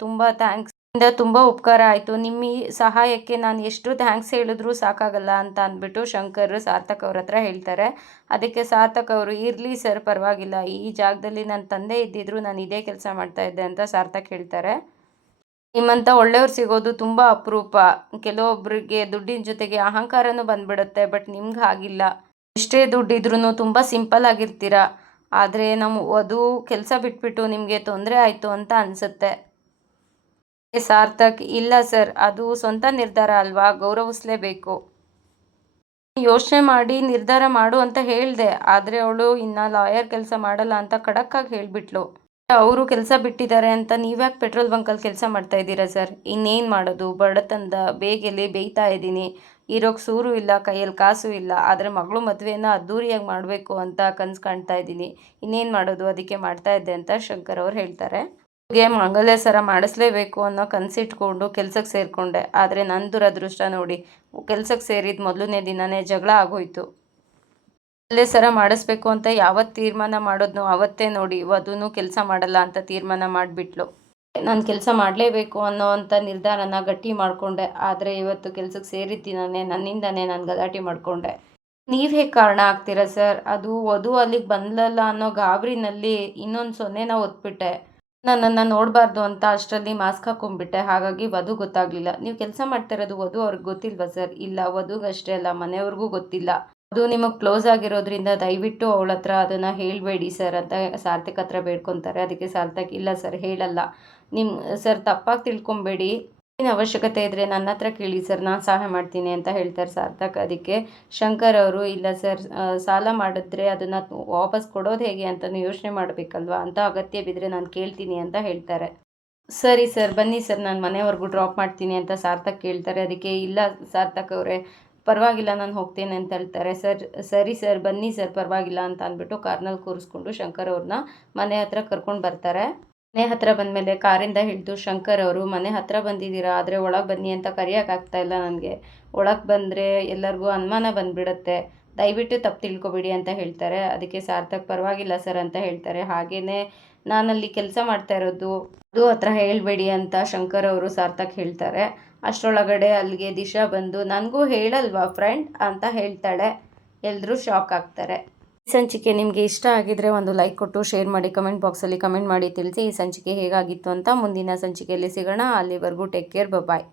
ತುಂಬ ಥ್ಯಾಂಕ್ಸ್, ತುಂಬ ಉಪಕಾರ ಆಯಿತು, ನಿಮ್ಮ ಈ ಸಹಾಯಕ್ಕೆ ನಾನು ಎಷ್ಟು ಥ್ಯಾಂಕ್ಸ್ ಹೇಳಿದ್ರೂ ಸಾಕಾಗಲ್ಲ ಅಂತ ಅಂದ್ಬಿಟ್ಟು ಶಂಕರ್ ಸಾರ್ಥಕ್ ಅವ್ರ ಹತ್ರ ಹೇಳ್ತಾರೆ. ಅದಕ್ಕೆ ಸಾರ್ಥಕ್ ಅವರು, ಇರಲಿ ಸರ್, ಪರವಾಗಿಲ್ಲ, ಈ ಜಾಗದಲ್ಲಿ ನನ್ನ ತಂದೆ ಇದ್ದಿದ್ರು ನಾನು ಇದೇ ಕೆಲಸ ಮಾಡ್ತಾ ಇದ್ದೆ ಅಂತ ಸಾರ್ಥಕ್ ಹೇಳ್ತಾರೆ. ನಿಮ್ಮಂಥ ಒಳ್ಳೆಯವ್ರು ಸಿಗೋದು ತುಂಬ ಅಪರೂಪ. ಕೆಲವೊಬ್ಬರಿಗೆ ದುಡ್ಡಿನ ಜೊತೆಗೆ ಅಹಂಕಾರನೂ ಬಂದ್ಬಿಡುತ್ತೆ, ಬಟ್ ನಿಮ್ಗೆ ಆಗಿಲ್ಲ. ಎಷ್ಟೇ ದುಡ್ಡಿದ್ರೂ ತುಂಬ ಸಿಂಪಲ್ ಆಗಿರ್ತೀರ. ಆದರೆ ಅದು ಕೆಲಸ ಬಿಟ್ಬಿಟ್ಟು ನಿಮಗೆ ತೊಂದರೆ ಆಯಿತು ಅಂತ ಅನಿಸುತ್ತೆ. ಸಾರ್ಥಕ್, ಇಲ್ಲ ಸರ್, ಅದು ಸ್ವಂತ ನಿರ್ಧಾರ ಅಲ್ವಾ, ಗೌರವಿಸಲೇಬೇಕು. ಯೋಚನೆ ಮಾಡಿ ನಿರ್ಧಾರ ಮಾಡು ಅಂತ ಹೇಳಿದೆ, ಆದರೆ ಅವಳು ಇನ್ನು ಲಾಯರ್ ಕೆಲಸ ಮಾಡಲ್ಲ ಅಂತ ಖಡಕ್ಕಾಗಿ ಹೇಳಿಬಿಟ್ಲು. ಅವರು ಕೆಲಸ ಬಿಟ್ಟಿದ್ದಾರೆ ಅಂತ ನೀವ್ಯಾಕೆ ಪೆಟ್ರೋಲ್ ಬಂಕಲ್ಲಿ ಕೆಲಸ ಮಾಡ್ತಾ ಇದ್ದೀರಾ ಸರ್? ಇನ್ನೇನು ಮಾಡೋದು, ಬಡತನದ ಬೇಗೆಲ್ಲಿ ಬೇಯ್ತಾ ಇದ್ದೀನಿ, ಇರೋಕ್ಕೆ ಸೂರು ಇಲ್ಲ, ಕೈಯಲ್ಲಿ ಕಾಸು ಇಲ್ಲ, ಆದರೆ ಮಗಳು ಮದುವೆನ ಅದ್ಧೂರಿಯಾಗಿ ಮಾಡಬೇಕು ಅಂತ ಕನಸು ಕಾಣ್ತಾ ಇದ್ದೀನಿ, ಇನ್ನೇನು ಮಾಡೋದು, ಅದಕ್ಕೆ ಮಾಡ್ತಾ ಇದ್ದೆ ಅಂತ ಶಂಕರ್ ಅವ್ರು ಹೇಳ್ತಾರೆ. ಮಂಗಲ್ಯ ಸರ ಮಾಡಿಸ್ಲೇಬೇಕು ಅನ್ನೋ ಕನಸಿಟ್ಕೊಂಡು ಕೆಲಸಕ್ಕೆ ಸೇರಿಕೊಂಡೆ, ಆದರೆ ನನ್ನ ದುರದೃಷ್ಟ ನೋಡಿ, ಕೆಲಸಕ್ಕೆ ಸೇರಿದ ಮೊದಲನೇ ದಿನವೇ ಜಗಳ ಆಗೋಯ್ತು. ಮಂಗಲ್ಯ ಸರ ಮಾಡಿಸ್ಬೇಕು ಅಂತ ಯಾವತ್ತು ತೀರ್ಮಾನ ಮಾಡೋದ್ನೋ ಅವತ್ತೇ ನೋಡಿ ವಧುನೂ ಕೆಲಸ ಮಾಡಲ್ಲ ಅಂತ ತೀರ್ಮಾನ ಮಾಡಿಬಿಟ್ಲು. ನಾನು ಕೆಲಸ ಮಾಡಲೇಬೇಕು ಅನ್ನೋ ಅಂಥ ನಿರ್ಧಾರನ ಗಟ್ಟಿ ಮಾಡಿಕೊಂಡೆ, ಆದರೆ ಇವತ್ತು ಕೆಲಸಕ್ಕೆ ಸೇರಿದ ದಿನವೇ ನನ್ನಿಂದನೇ ನಾನು ಗಲಾಟೆ ಮಾಡಿಕೊಂಡೆ. ನೀವು ಹೇಗೆ ಕಾರಣ ಆಗ್ತೀರಾ ಸರ್? ಅದು ವಧು ಅಲ್ಲಿಗೆ ಬಂದಲ್ಲ ಅನ್ನೋ ಗಾಬರಿನಲ್ಲಿ ಇನ್ನೊಂದು ಸೊನ್ನೆನ ಒತ್ಬಿಟ್ಟೆ. ನನ್ನನ್ನು ನೋಡಬಾರ್ದು ಅಂತ ಅಷ್ಟರಲ್ಲಿ ಮಾಸ್ಕ್ ಹಾಕೊಂಡ್ಬಿಟ್ಟೆ, ಹಾಗಾಗಿ ವಧು ಗೊತ್ತಾಗಲಿಲ್ಲ. ನೀವು ಕೆಲಸ ಮಾಡ್ತಾ ಇರೋದು ವಧು ಅವ್ರಿಗೆ ಗೊತ್ತಿಲ್ವಾ ಸರ್? ಇಲ್ಲ, ವಧುಗಷ್ಟೇ ಅಲ್ಲ, ಮನೆಯವ್ರಿಗೂ ಗೊತ್ತಿಲ್ಲ. ಅದು ನಿಮಗೆ ಕ್ಲೋಸ್ ಆಗಿರೋದ್ರಿಂದ ದಯವಿಟ್ಟು ಅವಳ ಹತ್ರ ಅದನ್ನು ಹೇಳಬೇಡಿ ಸರ್ ಅಂತ ಸಾರ್ಥಕ್ ಹತ್ರ ಬೇಡ್ಕೊತಾರೆ. ಅದಕ್ಕೆ ಸಾರ್ಥಕ್, ಇಲ್ಲ ಸರ್, ಹೇಳಲ್ಲ. ಸರ್ ತಪ್ಪಾಗಿ ತಿಳ್ಕೊಬೇಡಿ, ಏನು ಅವಶ್ಯಕತೆ ಇದ್ದರೆ ನನ್ನ ಹತ್ರ ಕೇಳಿ ಸರ್, ನಾನು ಸಹಾಯ ಮಾಡ್ತೀನಿ ಅಂತ ಹೇಳ್ತಾರೆ ಸಾರ್ಥಕ್. ಅದಕ್ಕೆ ಶಂಕರ್ ಅವರು, ಇಲ್ಲ ಸರ್, ಸಾಲ ಮಾಡಿದ್ರೆ ಅದನ್ನು ವಾಪಸ್ ಕೊಡೋದು ಹೇಗೆ ಅಂತಲೂ ಯೋಚನೆ ಮಾಡಬೇಕಲ್ವಾ, ಅಂತ ಅಗತ್ಯ ಬಿದ್ದರೆ ನಾನು ಕೇಳ್ತೀನಿ ಅಂತ ಹೇಳ್ತಾರೆ. ಸರಿ ಸರ್, ಬನ್ನಿ ಸರ್, ನಾನು ಮನೆವರೆಗೂ ಡ್ರಾಪ್ ಮಾಡ್ತೀನಿ ಅಂತ ಸಾರ್ಥಕ್ ಕೇಳ್ತಾರೆ. ಅದಕ್ಕೆ ಇಲ್ಲ ಸಾರ್ಥಕ್ ಅವರೇ, ಪರವಾಗಿಲ್ಲ, ನಾನು ಹೋಗ್ತೇನೆ ಅಂತ ಹೇಳ್ತಾರೆ. ಸರಿ ಸರ್, ಬನ್ನಿ ಸರ್, ಪರವಾಗಿಲ್ಲ ಅಂತ ಅಂದ್ಬಿಟ್ಟು ಕಾರ್ನಲ್ಲಿ ಕೂರಿಸ್ಕೊಂಡು ಶಂಕರ್ ಅವ್ರನ್ನ ಮನೆ ಹತ್ರ ಕರ್ಕೊಂಡು ಬರ್ತಾರೆ. ಮನೆ ಹತ್ರ ಬಂದಮೇಲೆ ಕಾರಿಂದ ಹಿಡಿದು ಶಂಕರ್ ಅವರು, ಮನೆ ಹತ್ರ ಬಂದಿದ್ದೀರಾ, ಆದರೆ ಒಳಗೆ ಬನ್ನಿ ಅಂತ ಕರೆಯೋಕ್ಕಾಗ್ತಾ ಇಲ್ಲ ನನಗೆ, ಒಳಗೆ ಬಂದರೆ ಎಲ್ಲರಿಗೂ ಅನುಮಾನ ಬಂದುಬಿಡುತ್ತೆ, ದಯವಿಟ್ಟು ತಪ್ಪು ತಿಳ್ಕೊಬೇಡಿ ಅಂತ ಹೇಳ್ತಾರೆ. ಅದಕ್ಕೆ ಸಾರ್ಥಕ್, ಪರವಾಗಿಲ್ಲ ಸರ್ ಅಂತ ಹೇಳ್ತಾರೆ. ಹಾಗೆಯೇ ನಾನಲ್ಲಿ ಕೆಲಸ ಮಾಡ್ತಾ ಇರೋದು, ಅದು ಹತ್ರ ಹೇಳಬೇಡಿ ಅಂತ ಶಂಕರ್ ಅವರು ಸಾರ್ಥಕ್ ಹೇಳ್ತಾರೆ. ಅಷ್ಟರೊಳಗಡೆ ಅಲ್ಲಿಗೆ ದಿಶಾ ಬಂದು, ನನಗೂ ಹೇಳಲ್ವಾ ಫ್ರೆಂಡ್ ಅಂತ ಹೇಳ್ತಾಳೆ. ಎಲ್ಲರೂ ಶಾಕ್ ಆಗ್ತಾರೆ. ಈ ಸಂಚಿಕೆ ನಿಮಗೆ ಇಷ್ಟ ಆಗಿದ್ರೆ ಒಂದು ಲೈಕ್ ಕೊಟ್ಟು ಶೇರ್ ಮಾಡಿ, ಕಮೆಂಟ್ ಬಾಕ್ಸಲ್ಲಿ ಕಮೆಂಟ್ ಮಾಡಿ ತಿಳಿಸಿ ಈ ಸಂಚಿಕೆ ಹೇಗಾಗಿತ್ತು ಅಂತ. ಮುಂದಿನ ಸಂಚಿಕೆಯಲ್ಲಿ ಸಿಗೋಣ, ಅಲ್ಲಿವರೆಗೂ ಟೇಕ್ ಕೇರ್, ಬಾಯ್.